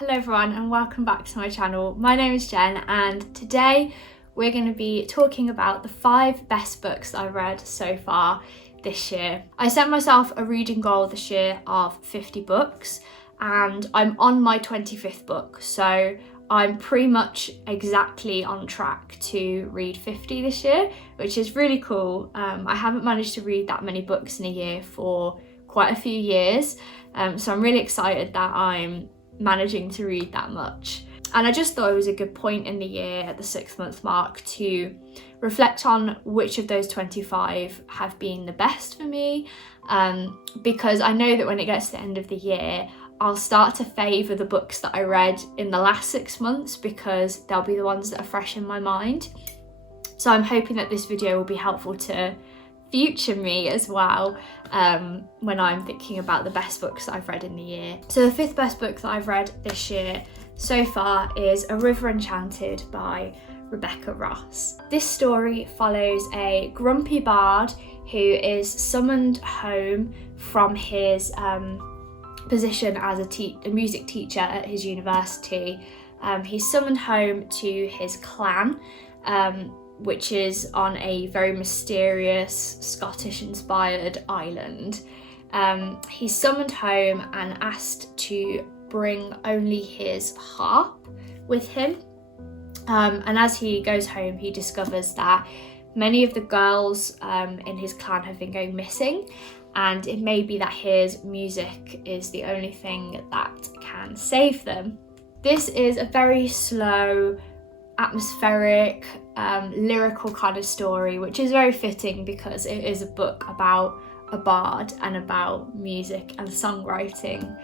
Hello everyone and welcome back to my channel. My name is Jen and today we're going to be talking about the 5 best books that I've read so far this year. I set myself a reading goal this year of 50 books and I'm on my 25th book, so I'm pretty much exactly on track to read 50 this year, which is really cool. I haven't managed to read that many books in a year for quite a few years, so I'm really excited that I'm managing to read that much. And I just thought it was a good point in the year at the 6-month mark to reflect on which of those 25 have been the best for me, because I know that when it gets to the end of the year I'll start to favour the books that I read in the last 6 months because they'll be the ones that are fresh in my mind. So I'm hoping that this video will be helpful to future me as well, when I'm thinking about the best books that I've read in the year. So the 5th best book that I've read this year so far is A River Enchanted by Rebecca Ross. This story follows a grumpy bard who is summoned home from his position as a music teacher at his university. He's summoned home to his clan, which is on a very mysterious Scottish-inspired island. He's summoned home and asked to bring only his harp with him. And as he goes home, he discovers that many of the girls in his clan have been going missing, and it may be that his music is the only thing that can save them. This is a very slow, atmospheric, lyrical kind of story, which is very fitting because it is a book about a bard and about music and songwriting.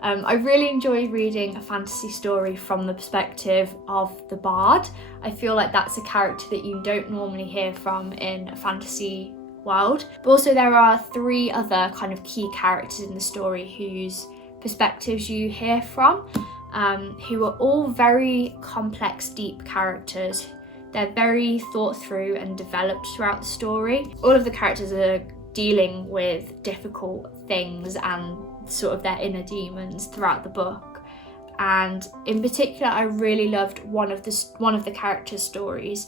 I really enjoy reading a fantasy story from the perspective of the bard. I feel like that's a character that you don't normally hear from in a fantasy world. But also there are 3 other kind of key characters in the story whose perspectives you hear from, who are all very complex, deep characters. They're very thought through and developed throughout the story. All of the characters are dealing with difficult things and sort of their inner demons throughout the book. And in particular, I really loved one of the character stories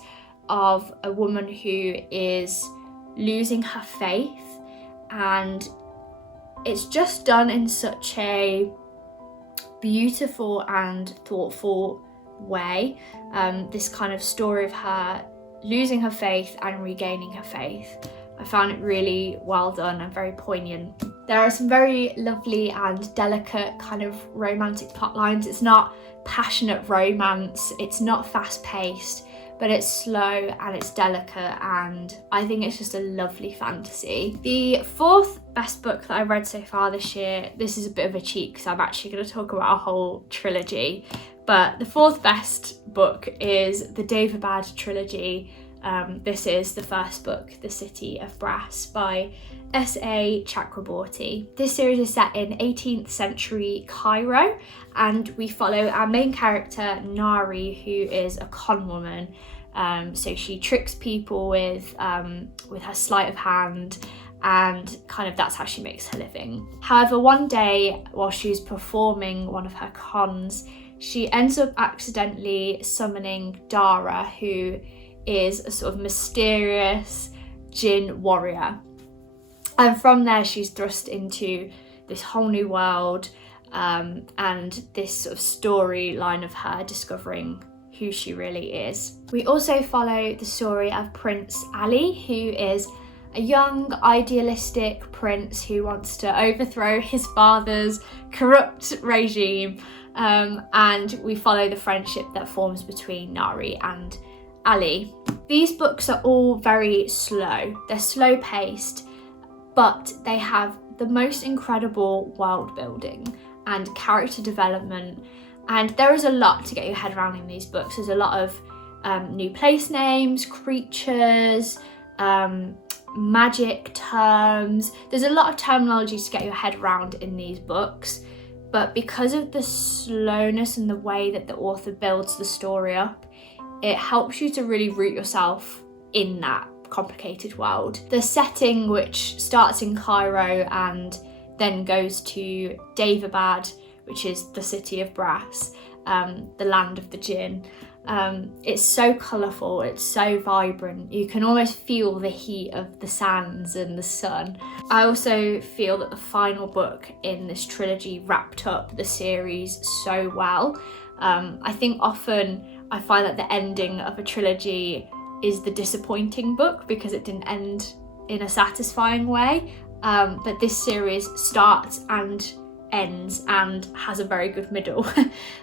of a woman who is losing her faith, and it's just done in such a beautiful and thoughtful way. This kind of story of her losing her faith and regaining her faith, I found it really well done and very poignant. There are some very lovely and delicate kind of romantic plot lines. It's not passionate romance, it's not fast paced, but it's slow and it's delicate, and I think it's just a lovely fantasy. The 4th best book that I've read so far this year, this is a bit of a cheat because I'm actually going to talk about a whole trilogy, but the 4th best book is the Daevabad trilogy. This is the first book, The City of Brass by S.A. Chakraborty. This series is set in 18th century Cairo, and we follow our main character Nari, who is a con woman. So she tricks people with her sleight of hand, and kind of that's how she makes her living. However, one day while she's performing one of her cons, she ends up accidentally summoning Dara, who is a sort of mysterious jinn warrior. And from there she's thrust into this whole new world, and this sort of storyline of her discovering who she really is. We also follow the story of Prince Ali, who is a young, idealistic prince who wants to overthrow his father's corrupt regime, and we follow the friendship that forms between Nari and Ali. These books are all very slow. They're slow paced, but they have the most incredible world building and character development, and there is a lot to get your head around in these books. There's a lot of new place names, creatures, magic terms. There's a lot of terminology to get your head around in these books, but because of the slowness and the way that the author builds the story up, it helps you to really root yourself in that complicated world. The setting, which starts in Cairo and then goes to Daevabad, which is the city of brass, the land of the djinn. It's so colourful, it's so vibrant, you can almost feel the heat of the sands and the sun. I also feel that the final book in this trilogy wrapped up the series so well. I think often I find that the ending of a trilogy is the disappointing book because it didn't end in a satisfying way, but this series starts and ends and has a very good middle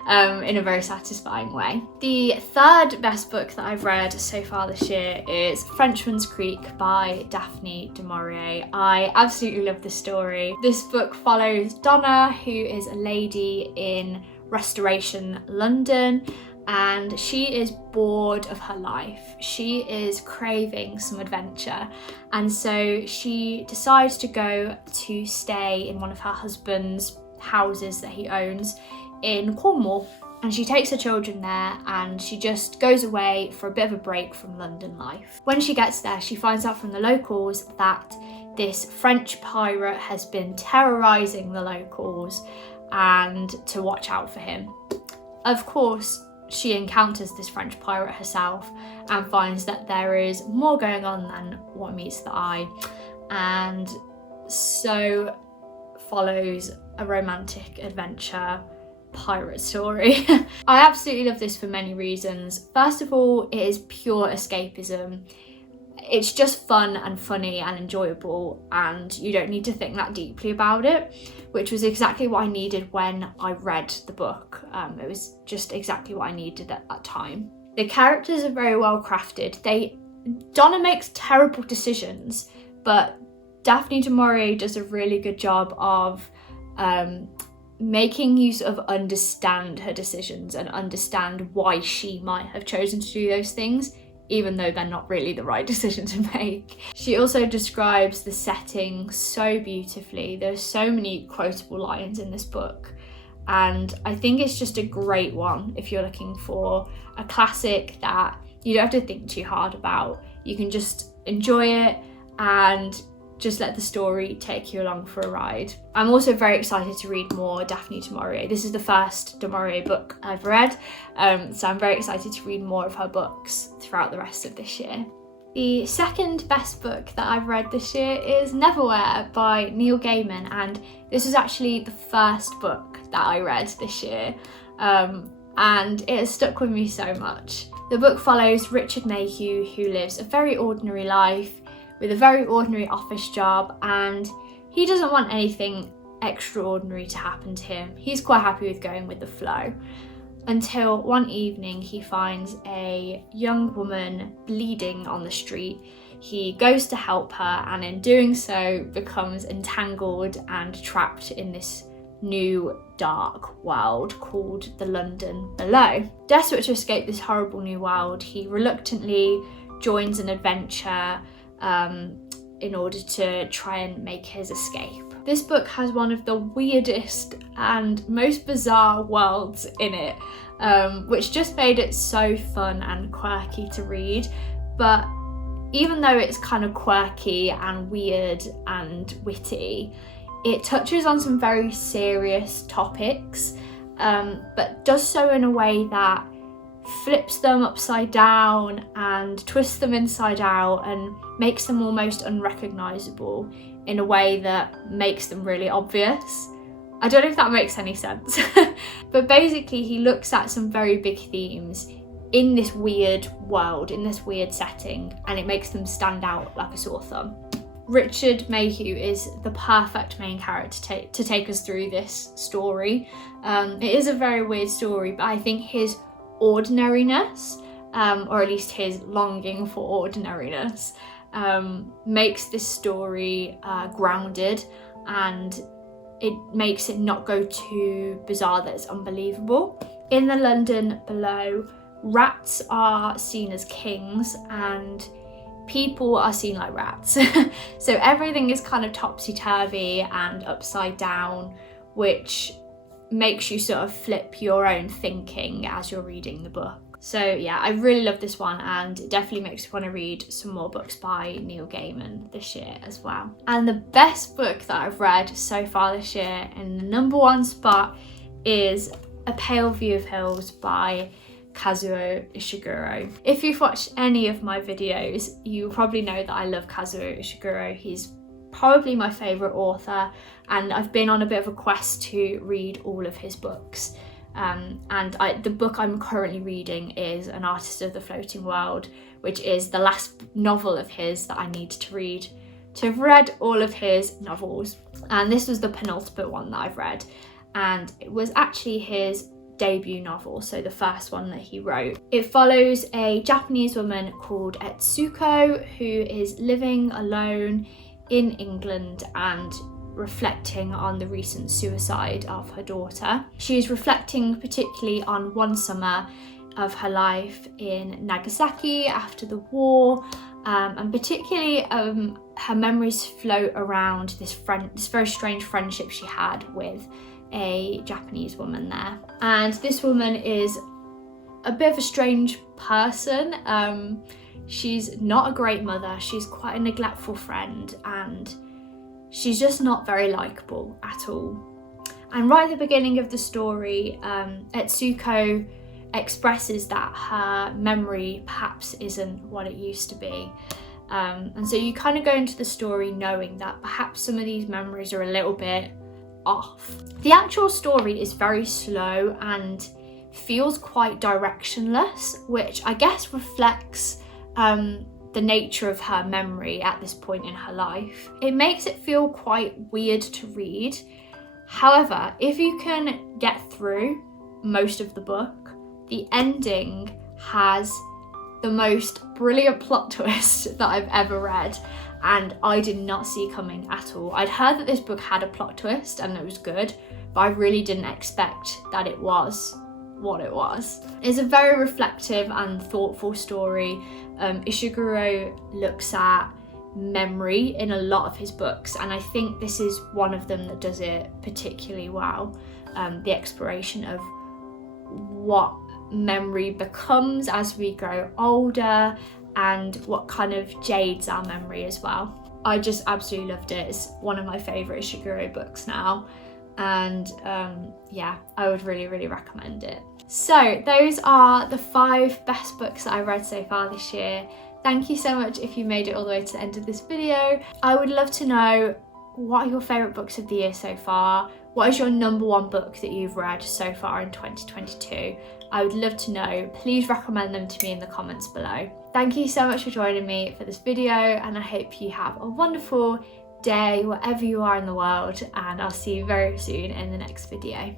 in a very satisfying way. The third best book that I've read so far this year is Frenchmans Creek by Daphne du Maurier. I absolutely love this story. This book follows Donna, who is a lady in Restoration London, and she is bored of her life. She is craving some adventure, and so she decides to go to stay in one of her husband's houses that he owns in Cornwall. And she takes her children there and she just goes away for a bit of a break from London life. When she gets there, she finds out from the locals that this French pirate has been terrorising the locals and to watch out for him. Of course, she encounters this French pirate herself and finds that there is more going on than what meets the eye, and so follows a romantic adventure pirate story. I absolutely love this for many reasons. First of all, it is pure escapism. It's just fun and funny and enjoyable, and you don't need to think that deeply about it, which was exactly what I needed when I read the book. It was just exactly what I needed at that time. The characters are very well crafted. Donna makes terrible decisions, but Daphne du Maurier does a really good job of making you sort of understand her decisions and understand why she might have chosen to do those things, even though they're not really the right decision to make. She also describes the setting so beautifully. There's so many quotable lines in this book, and I think it's just a great one if you're looking for a classic that you don't have to think too hard about. You can just enjoy it and just let the story take you along for a ride. I'm also very excited to read more Daphne du Maurier. This is the first du Maurier book I've read, so I'm very excited to read more of her books throughout the rest of this year. The second best book that I've read this year is Neverwhere by Neil Gaiman, and this was actually the first book that I read this year, and it has stuck with me so much. The book follows Richard Mayhew, who lives a very ordinary life with a very ordinary office job, and he doesn't want anything extraordinary to happen to him. He's quite happy with going with the flow, until one evening he finds a young woman bleeding on the street. He goes to help her, and in doing so becomes entangled and trapped in this new dark world called the London Below. Desperate to escape this horrible new world, he reluctantly joins an adventure in order to try and make his escape. This book has one of the weirdest and most bizarre worlds in it, which just made it so fun and quirky to read. But even though it's kind of quirky and weird and witty, it touches on some very serious topics, but does so in a way that flips them upside down and twists them inside out and makes them almost unrecognisable in a way that makes them really obvious. I don't know if that makes any sense. But basically he looks at some very big themes in this weird world, in this weird setting, and it makes them stand out like a sore thumb. Richard Mayhew is the perfect main character to take us through this story. It is a very weird story, but I think his ordinariness, or at least his longing for ordinariness, makes this story grounded, and it makes it not go too bizarre that it's unbelievable. In the London Below, rats are seen as kings and people are seen like rats. So everything is kind of topsy-turvy and upside down, which makes you sort of flip your own thinking as you're reading the book. So yeah, I really love this one, and it definitely makes me want to read some more books by Neil Gaiman this year as well. And the best book that I've read so far this year, in the number one spot, is A Pale View of Hills by Kazuo Ishiguro. If you've watched any of my videos, you probably know that I love Kazuo Ishiguro. He's probably my favourite author, and I've been on a bit of a quest to read all of his books. The book I'm currently reading is An Artist of the Floating World, which is the last novel of his that I need to read to have read all of his novels. And this was the penultimate one that I've read, and it was actually his debut novel, so the first one that he wrote. It follows a Japanese woman called Etsuko who is living alone in England and reflecting on the recent suicide of her daughter. She is reflecting particularly on one summer of her life in Nagasaki after the war, and particularly her memories float around this very strange friendship she had with a Japanese woman there. And this woman is a bit of a strange person. She's not a great mother, she's quite a neglectful friend, and she's just not very likeable at all. And right at the beginning of the story, Etsuko expresses that her memory perhaps isn't what it used to be. And so you kind of go into the story knowing that perhaps some of these memories are a little bit off. The actual story is very slow and feels quite directionless, which I guess reflects the nature of her memory at this point in her life. It makes it feel quite weird to read. However, if you can get through most of the book, the ending has the most brilliant plot twist that I've ever read, and I did not see coming at all. I'd heard that this book had a plot twist and it was good, but I really didn't expect that it was what it was. It's a very reflective and thoughtful story. Ishiguro looks at memory in a lot of his books, and I think this is one of them that does it particularly well. The exploration of what memory becomes as we grow older and what kind of jades our memory as well. I just absolutely loved it. It's one of my favourite Ishiguro books now, and yeah, I would really recommend it. So those are the 5 best books that I read so far this year. Thank you so much if you made it all the way to the end of this video. I would love to know, what are your favourite books of the year so far? What is your #1 book that you've read so far in 2022? I would love to know. Please recommend them to me in the comments below. Thank you so much for joining me for this video, and I hope you have a wonderful day wherever you are in the world, and I'll see you very soon in the next video.